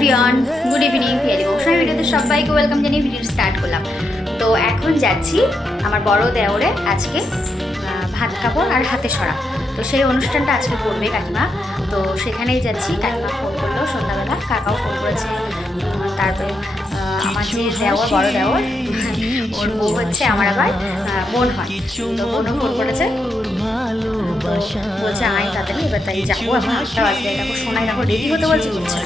Everyone, good evening. Piyali বৌসাই ভিডিওতে সবাইকে ওয়েলকাম জানিয়ে ভিডিও স্টার্ট করলাম। তো এখন যাচ্ছি আমার বড় দেওরে আজকে ভাত কাপড় আর হাতে সরা, তো সেই অনুষ্ঠানটা আজকে করবে কাকিমা। তো সেখানেই যাচ্ছি। কাকিমা ফোন করলো সন্ধ্যাবেলা, কাকাও ফোন করেছে। তারপরে আমার যে দেওর বড় দেওর, ওর বউ হচ্ছে আমার আবার বোন হয়, তো বোনও ফোন করেছে, বলছে আয় তাড়াতাড়ি, এবার তাই যাবো। এখন 8টা বাজবে, দেখো শোনাই, দেখো রেডি হতে বলছি বুঝছে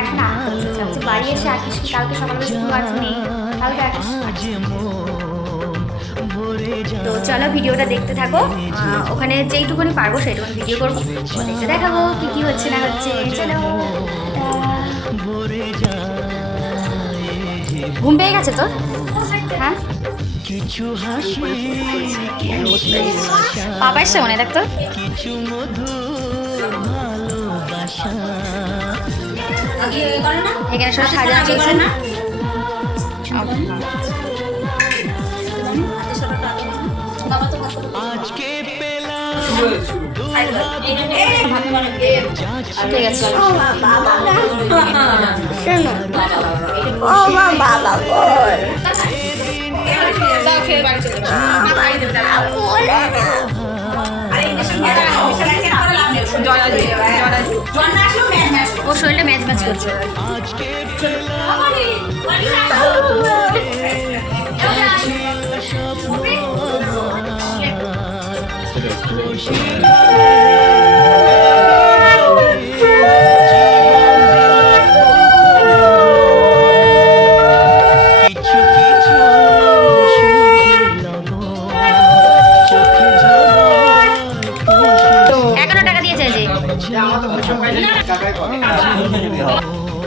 এখন বাড়ি এসে আঁকিস। কালকে সকালে স্কুল আছে নেই, কালকে আঁকিস। তো চলো ভিডিওটা দেখতে থাকো, ওখানে যেইটুকুনি পারবো সেইটুকুনি ভিডিও করবো, দেখতে দেখাবো কি কি হচ্ছে না হচ্ছে। চলো। ঘুম পেয়ে গেছে তোর? হ্যাঁ, বাবা এসছে মনে দেখতো। এখানে সব সাজানো চলছে না। ঠিক আছে, ও শরীরটা ম্যাচ ম্যাচ করছে।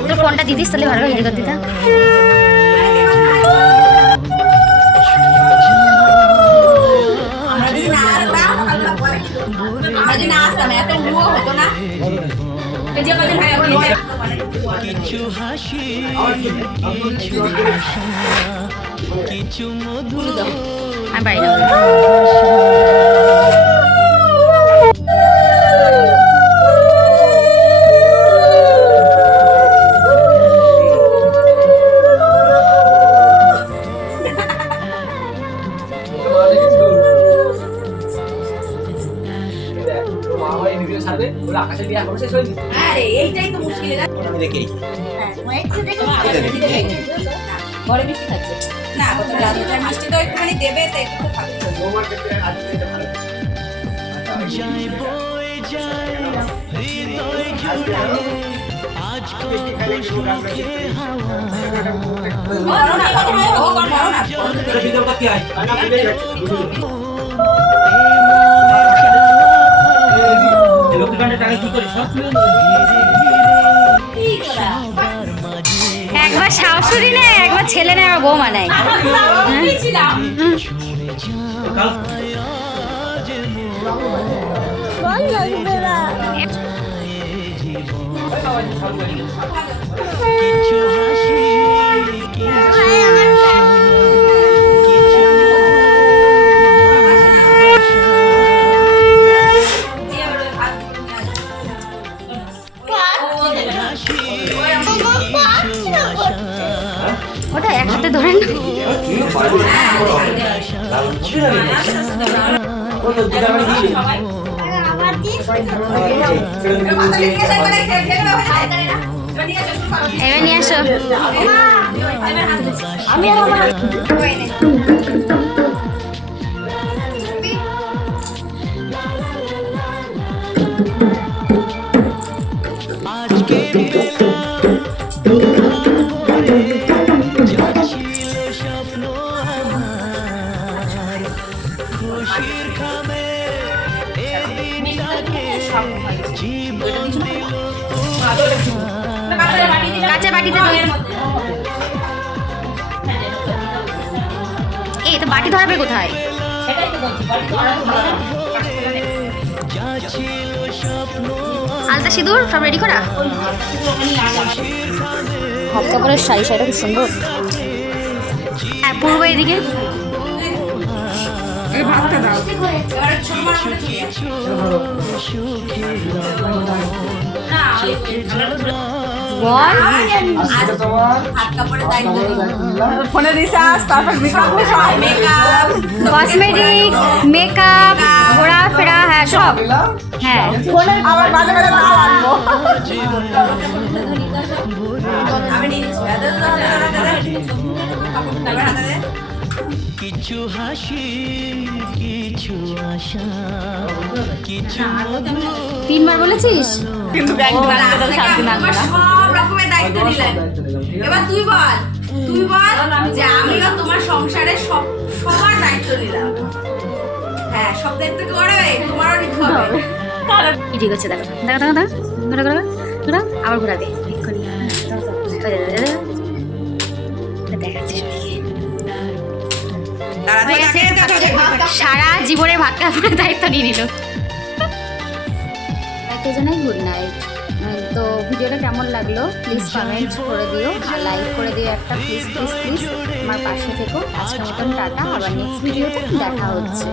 তোর ফোনটা দিদিস তাহলে ভালো ভিডিও করতে। আমি পাই না। একবার শাশুড়ি নেয়, একবার ছেলে নেয়, আর বৌমা নেয়। ওটা এক হাতে ধরেন। এবার নিয়ে আসো। কাঁচা বাটিতে এই তো বাটি ধরাবে কোথায়? আলতা সিঁদুর সব রেডি করা। হাত কাপড়ের শাড়ি, শাড়িটা খুব সুন্দর। হ্যাঁ, পূর্ব এদিকে বল ফোনে রিচার্জ, তারপর মেকআপ, কসমেটিক্স, মেকআপ, ঘোরাফেরা, হ্যাঁ সব। হ্যাঁ আবার বাজে বাজে নাম আনবো। কিছু হাসি, কিছু আশা, কিছু 3 বার বলেছিস? কিন্তু ব্যাংক ব্যালেন্স 7 দিন আনবো না। সব রকমের দায়িত্ব নিলেন। এবার তুই বল যে আমিও তোমার সংসারে সবার দায়িত্ব নিলাম। হ্যাঁ, সব দায়িত্ব করে তোমারও নিতে হবে। কি ঠিক হচ্ছে, দেখো দেখো দেখো দেখো ঘোরা ঘোরা ঘোরা, আবার ঘোরাবে এক্ষুনি। দেখাচ্ছি সারা জীবনের ভাত কাপড়ের দায়িত্ব নিয়ে নিল। একটা জানাই গুড নাইট। তো ভিডিওটা কেমন লাগলো প্লিজ কমেন্ট করে দিও, আর লাইক করে দিও একটা, প্লিজ প্লিজ প্লিজ আমার পাশে থেকো। আজকের মতন টাটা, আবার নেক্সট ভিডিওতে দেখা হচ্ছে।